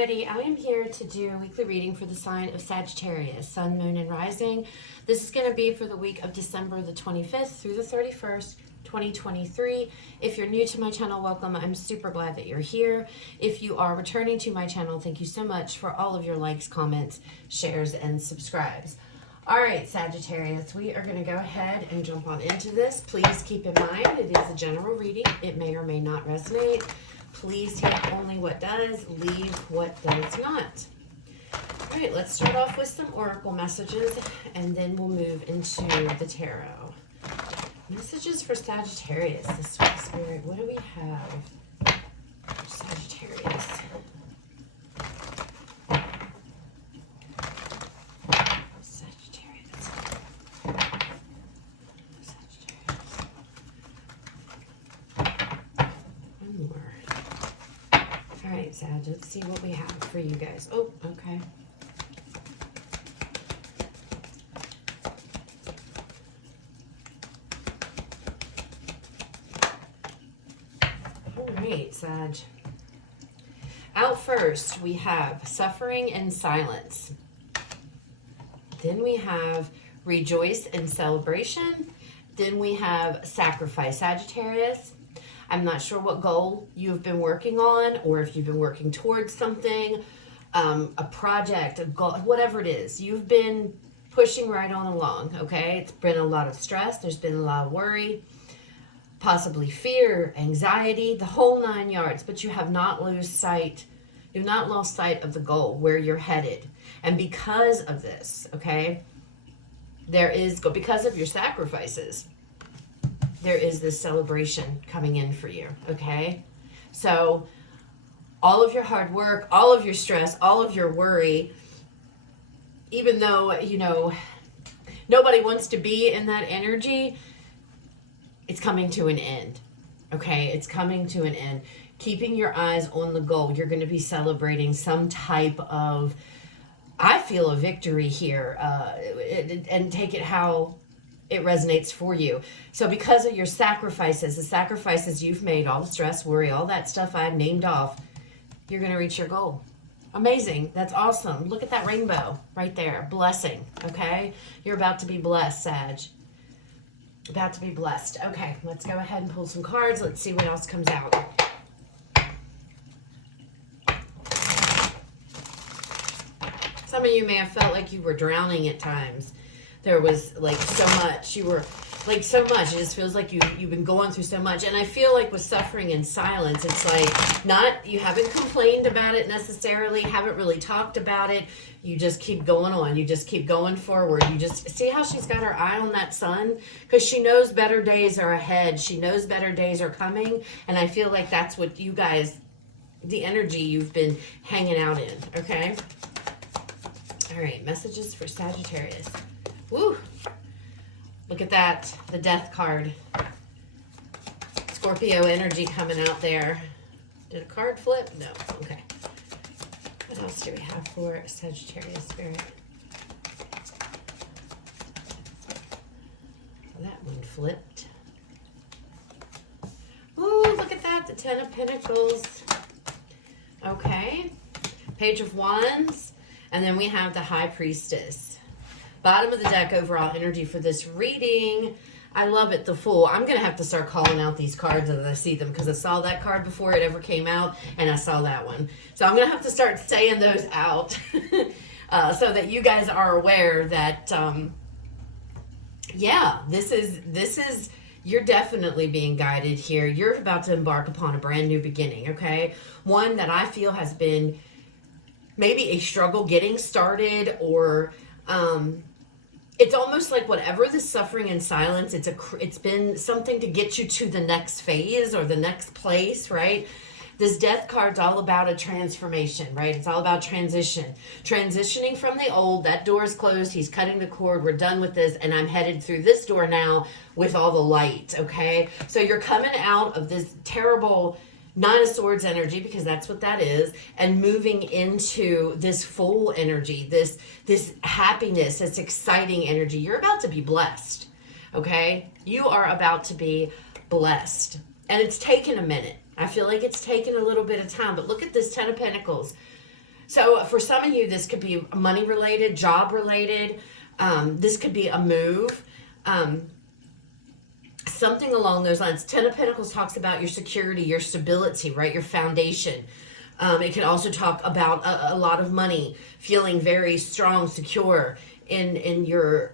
everybody. I am here to do a weekly reading for the sign of Sagittarius, Sun, Moon, and Rising. This is going to be for the week of December the 25th through the 31st, 2023. If you're new to my channel, welcome. I'm super glad that you're here. If you are returning to my channel, thank you so much for all of your likes, comments, shares, and subscribes. All right, Sagittarius, we are going to go ahead and jump on into this. Please keep in mind it is a general reading. It may or may not resonate. Please take only what does, leave what does not. All right, let's start off with some oracle messages, and then we'll move into the tarot. Messages for Sagittarius this week, Spirit. What do we have for Sagittarius? All right, Sag, let's see what we have for you guys. Oh, okay. All right, Sag. Out first, we have suffering and silence. Then we have rejoice and celebration. Then we have sacrifice, Sagittarius. I'm not sure what goal you've been working on, or if you've been working towards something, a project, a goal, whatever it is. You've been pushing right on along, okay? It's been a lot of stress. There's been a lot of worry, possibly fear, anxiety, the whole 9 yards, but you have not lost sight. You've not lost sight of the goal, where you're headed. And because of this, okay, because of your sacrifices, there is this celebration coming in for you, okay? So all of your hard work, all of your stress, all of your worry, even though, you know, nobody wants to be in that energy, it's coming to an end, okay? It's coming to an end. Keeping your eyes on the goal, you're going to be celebrating some type of, I feel, a victory here, and take it how it resonates for you. So because of your sacrifices, the sacrifices you've made, all the stress, worry, all that stuff I've named off, you're going to reach your goal. Amazing. That's awesome. Look at that rainbow right there. Blessing. Okay? You're about to be blessed, Sag. About to be blessed. Okay, let's go ahead and pull some cards. Let's see what else comes out. Some of you may have felt like you were drowning at times. There was like so much. You were like so much. It just feels like you've been going through so much. And I feel like with suffering and silence, it's like you haven't complained about it necessarily, haven't really talked about it. You just keep going on. You just keep going forward. You just see how she's got her eye on that sun, because she knows better days are ahead. She knows better days are coming. And I feel like that's what you guys, the energy you've been hanging out in. Okay. All right. Messages for Sagittarius. Woo! Look at that, the death card. Scorpio energy coming out there. Did a card flip? No. Okay. What else do we have for Sagittarius, Spirit? That one flipped. Ooh, look at that, the Ten of Pentacles. Okay. Page of Wands. And then we have the High Priestess. Bottom of the deck, overall energy for this reading. I love it, the Fool. I'm going to have to start calling out these cards as I see them, because I saw that card before it ever came out, and I saw that one. So I'm going to have to start saying those out so that you guys are aware that, yeah, this is, you're definitely being guided here. You're about to embark upon a brand new beginning, okay? One that I feel has been maybe a struggle getting started, or it's almost like whatever the suffering and silence, it's been something to get you to the next phase or the next place, right? This death card's all about a transformation, right? It's all about transition. Transitioning from the old, that door is closed, he's cutting the cord, we're done with this, and I'm headed through this door now with all the light, okay? So you're coming out of this terrible Nine of Swords energy, because that's what that is, and moving into this full energy, this happiness, this exciting energy. You're about to be blessed, okay? You are about to be blessed. And it's taken a minute. I feel like it's taken a little bit of time, but look at this Ten of Pentacles. So for some of you, this could be money related, job related. This could be a move. Something along those lines. Ten of Pentacles talks about your security, your stability, right? Your foundation. It can also talk about a lot of money, feeling very strong, secure in your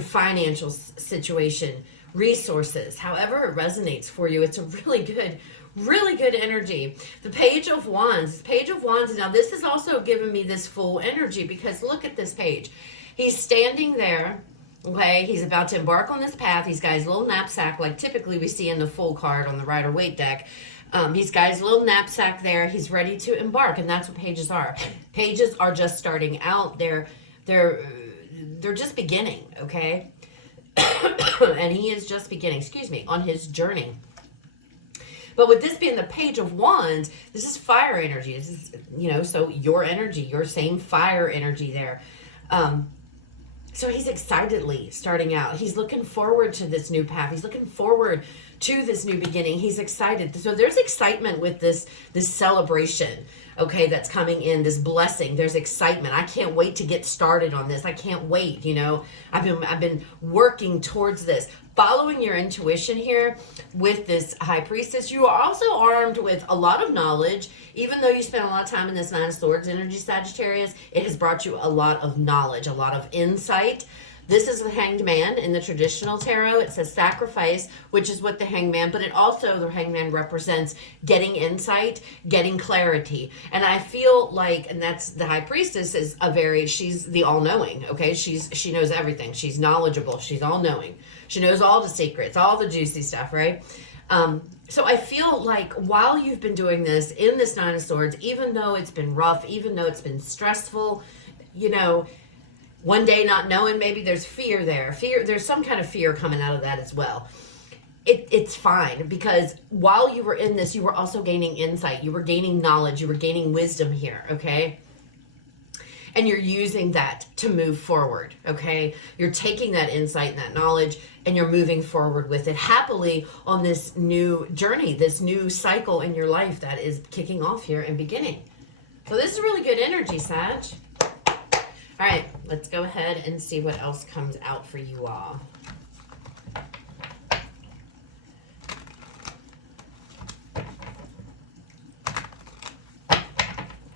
financial situation, resources. However it resonates for you, it's a really good energy. The Page of Wands. Page of Wands. Now this is also giving me this full energy because look at this page. He's standing there. Okay, he's about to embark on this path. He's got his little knapsack, like typically we see in the full card on the Rider-Waite deck. He's got his little knapsack there. He's ready to embark, and that's what pages are. Pages are just starting out. They're just beginning, okay? And he is just beginning, on his journey. But with this being the Page of Wands, this is fire energy. This is, so your energy, your same fire energy there. So he's excitedly starting out. He's looking forward to this new path. He's looking forward to this new beginning. He's excited. So there's excitement with this celebration, okay, that's coming in, this blessing. There's excitement. I can't wait to get started on this. I can't wait, I've been working towards this. Following your intuition here with this High Priestess, you are also armed with a lot of knowledge. Even though you spent a lot of time in this Nine of Swords energy, Sagittarius, it has brought you a lot of knowledge, a lot of insight. This is the Hanged Man in the traditional tarot. It says sacrifice, which is what the Hangman, but it also, the Hangman represents getting insight, getting clarity. And I feel like, and that's the High Priestess is she's the all-knowing, okay? She knows everything. She's knowledgeable. She's all-knowing. She knows all the secrets, all the juicy stuff, right? So I feel like while you've been doing this in this Nine of Swords, even though it's been rough, even though it's been stressful, one day not knowing, maybe there's fear there. There's some kind of fear coming out of that as well. It's fine because while you were in this, you were also gaining insight. You were gaining knowledge. You were gaining wisdom here, okay? And you're using that to move forward, okay? You're taking that insight and that knowledge and you're moving forward with it happily on this new journey, this new cycle in your life that is kicking off here and beginning. So this is really good energy, Sag. All right, let's go ahead and see what else comes out for you all.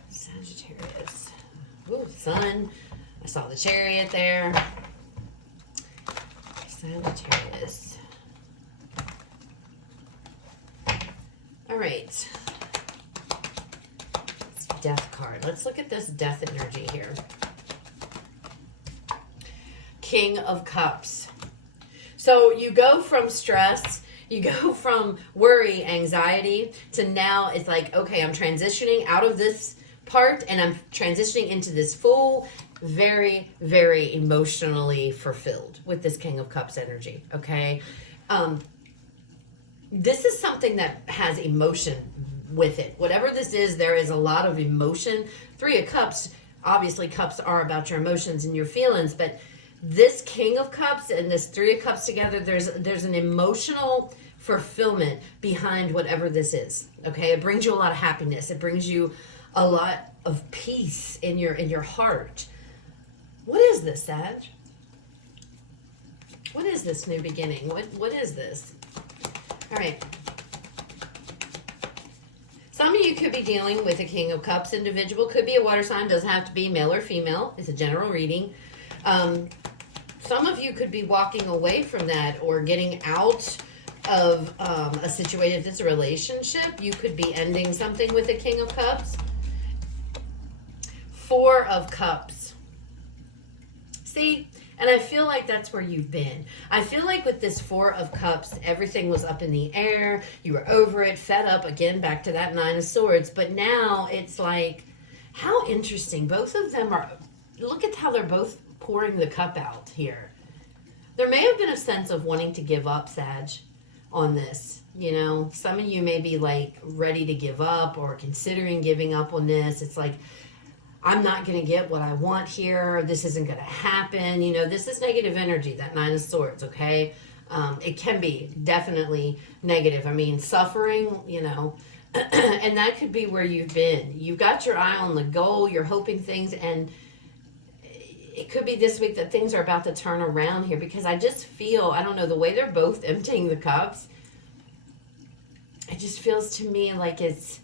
Sagittarius. Ooh, Sun. I saw the Chariot there. Sagittarius. All right. Death card. Let's look at this death energy here. King of Cups. So you go from stress, you go from worry, anxiety, to now it's like, okay, I'm transitioning out of this part and I'm transitioning into this full, very, very emotionally fulfilled with this King of Cups energy, okay? This is something that has emotion with it. Whatever this is, there is a lot of emotion. Three of Cups, obviously cups are about your emotions and your feelings, but this King of Cups and this Three of Cups together, there's an emotional fulfillment behind whatever this is. Okay, it brings you a lot of happiness. It brings you a lot of peace in your heart. What is this, Sag? What is this new beginning? What is this? All right. Some of you could be dealing with a King of Cups individual. Could be a water sign. Doesn't have to be male or female. It's a general reading. Some of you could be walking away from that or getting out of a situation. If it's a relationship, you could be ending something with a King of Cups. Four of Cups. See? And I feel like that's where you've been. I feel like with this Four of Cups, everything was up in the air. You were over it, fed up. Again, back to that Nine of Swords. But now it's like, how interesting. Both of them are, look at how they're both pouring the cup out here. There may have been a sense of wanting to give up, Sag, on this. Some of you may be like ready to give up or considering giving up on this. It's like, I'm not going to get what I want here. This isn't going to happen. This is negative energy, that Nine of Swords, okay? It can be definitely negative. I mean, suffering, And that could be where you've been. You've got your eye on the goal, you're hoping things, and it could be this week that things are about to turn around here, because I just feel, I don't know, the way they're both emptying the cups, it just feels to me like it's,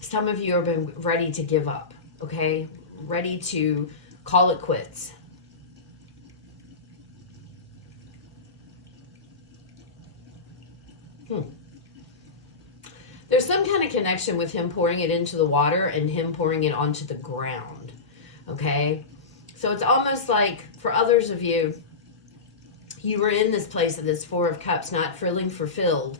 some of you have been ready to give up, okay? Ready to call it quits. There's some kind of connection with him pouring it into the water and him pouring it onto the ground, okay? So it's almost like, for others of you, you were in this place of this Four of Cups, not feeling fulfilled,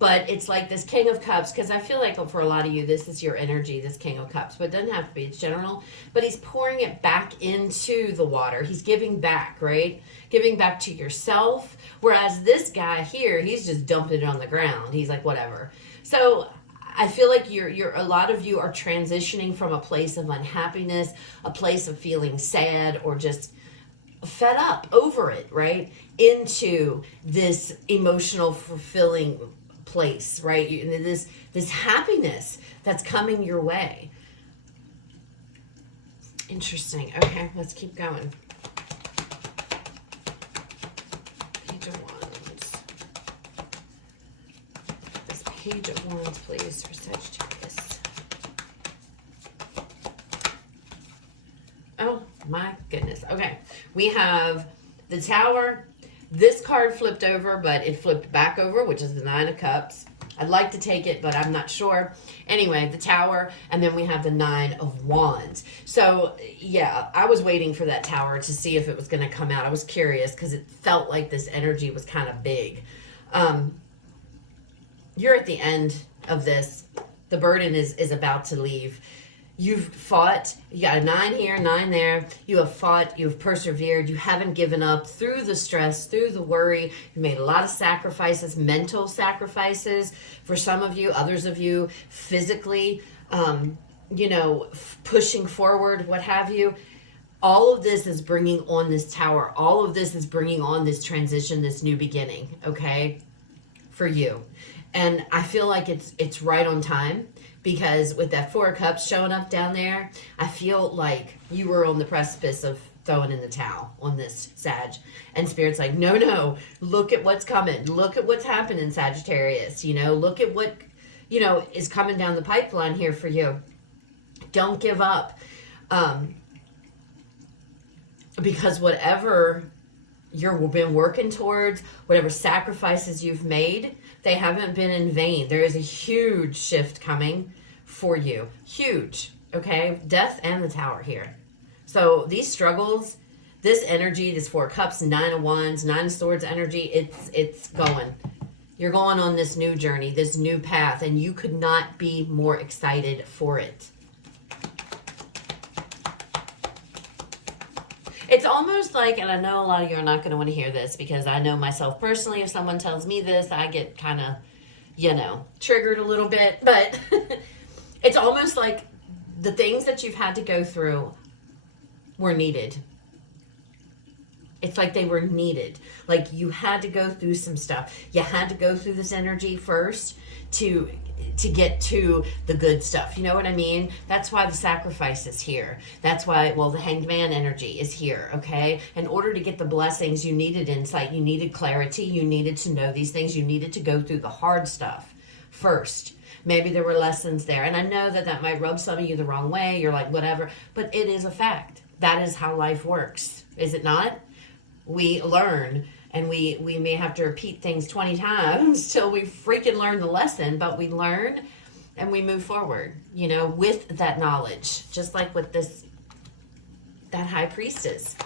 but it's like this King of Cups, because I feel like for a lot of you, this is your energy, this King of Cups, but it doesn't have to be, it's general, but he's pouring it back into the water. He's giving back, right? Giving back to yourself, whereas this guy here, he's just dumping it on the ground. He's like, whatever. So I feel like a lot of you are transitioning from a place of unhappiness, a place of feeling sad or just fed up over it, right? Into this emotional fulfilling place, right? This happiness that's coming your way. Interesting. Okay, let's keep going. Page of Wands. This Page of Wands, please, for Sagittarius. Oh my goodness. Okay, we have the Tower. This card flipped over, but it flipped back over, which is the Nine of Cups. I'd like to take it, but I'm not sure. Anyway, the Tower, and then we have the Nine of Wands. So, yeah, I was waiting for that Tower to see if it was going to come out. I was curious because it felt like this energy was kind of big. You're at the end of this. The burden is about to leave. You've fought. You got a 9 here, 9 there. You have fought. You've persevered. You haven't given up through the stress, through the worry. You made a lot of sacrifices, mental sacrifices for some of you, others of you, physically, pushing forward, what have you. All of this is bringing on this Tower. All of this is bringing on this transition, this new beginning, okay, for you. And I feel like it's right on time. Because with that Four of Cups showing up down there, I feel like you were on the precipice of throwing in the towel on this, Sag. And Spirit's like, no, look at what's coming. Look at what's happening, Sagittarius. Look at what, is coming down the pipeline here for you. Don't give up. Because whatever you've been working towards, whatever sacrifices you've made, they haven't been in vain. There is a huge shift coming for you. Huge. Okay? Death and the Tower here. So these struggles, this energy, this Four of Cups, 9 of Wands, 9 of Swords energy, it's going. You're going on this new journey, this new path, and you could not be more excited for it. It's almost like, and I know a lot of you are not going to want to hear this because I know myself personally, if someone tells me this, I get kind of, triggered a little bit. But it's almost like the things that you've had to go through were needed. It's like they were needed. Like you had to go through some stuff. You had to go through this energy first to get to the good stuff. You know what I mean? That's why the sacrifice is here. That's why, the Hanged Man energy is here, okay? In order to get the blessings, you needed insight. You needed clarity. You needed to know these things. You needed to go through the hard stuff first. Maybe there were lessons there. And I know that might rub some of you the wrong way. You're like, whatever. But it is a fact. That is how life works. Is it not? We learn. And we may have to repeat things 20 times till we freaking learn the lesson, but we learn and we move forward, with that knowledge. Just like with that High Priestess.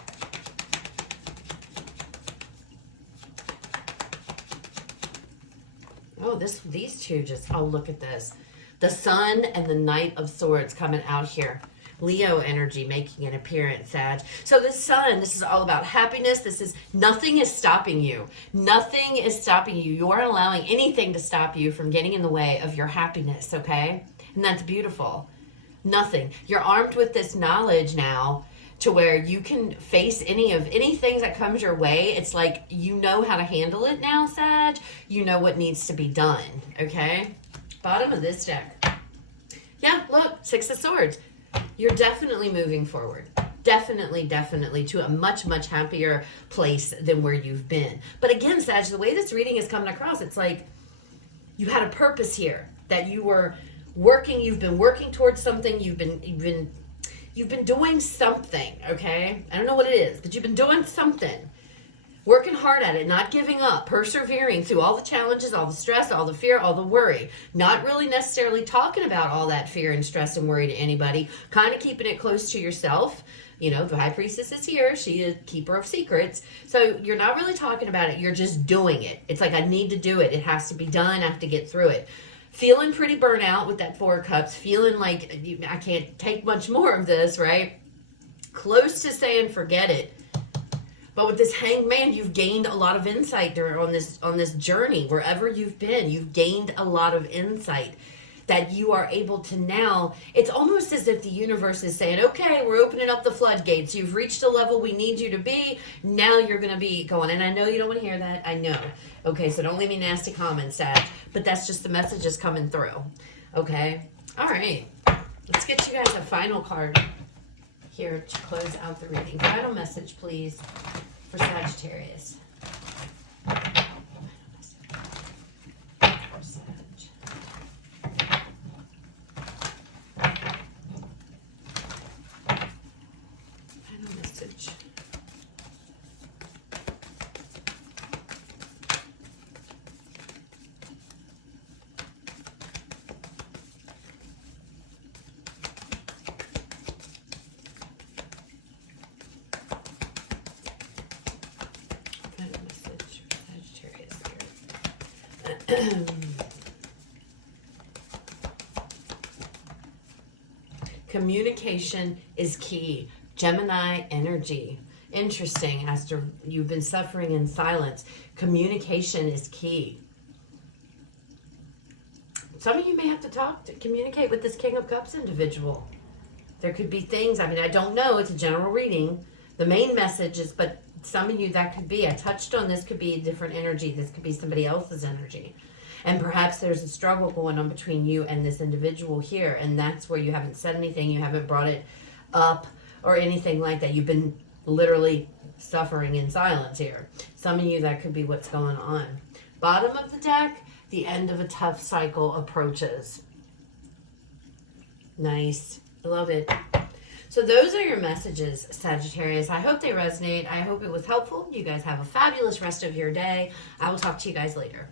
Oh, these two look at this. The Sun and the Knight of Swords coming out here. Leo energy making an appearance, Sag. So the Sun, this is all about happiness. Nothing is stopping you. Nothing is stopping you. You aren't allowing anything to stop you from getting in the way of your happiness, okay? And that's beautiful. Nothing. You're armed with this knowledge now to where you can face anything that comes your way. It's like you know how to handle it now, Sag. You know what needs to be done, okay? Bottom of this deck. Yeah, look, Six of Swords. You're definitely moving forward. Definitely to a much, much happier place than where you've been. But again, Sag, the way this reading is coming across, it's like you had a purpose here, that you were working, you've been working towards something, you've been doing something, okay? I don't know what it is, but you've been doing something. Working hard at it, not giving up, persevering through all the challenges, all the stress, all the fear, all the worry. Not really necessarily talking about all that fear and stress and worry to anybody. Kind of keeping it close to yourself. You know, the High Priestess is here. She is keeper of secrets. So you're not really talking about it. You're just doing it. It's like, I need to do it. It has to be done. I have to get through it. Feeling pretty burnt out with that Four of Cups. Feeling like I can't take much more of this, right? Close to saying forget it. But with this Hanged Man, you've gained a lot of insight on this journey. Wherever you've been, you've gained a lot of insight that you are able to now. It's almost as if the universe is saying, okay, we're opening up the floodgates. You've reached a level we need you to be. Now you're going to be going. And I know you don't want to hear that. I know. Okay, so don't leave me nasty comments, Sag. But that's just the messages coming through. Okay? All right. Let's get you guys a final card here to close out the reading. Final message, please, for Sagittarius. Final message. Communication is key. Gemini energy. Interesting. After you've been suffering in silence, communication is key. Some of you may have to communicate with this King of Cups individual. There could be things, I mean, I don't know. It's a general reading. The main message is, but some of you, that could be, I touched on this, could be a different energy. This could be somebody else's energy. And perhaps there's a struggle going on between you and this individual here. And that's where you haven't said anything. You haven't brought it up or anything like that. You've been literally suffering in silence here. Some of you, that could be what's going on. Bottom of the deck, the end of a tough cycle approaches. Nice. I love it. So those are your messages, Sagittarius. I hope they resonate. I hope it was helpful. You guys have a fabulous rest of your day. I will talk to you guys later.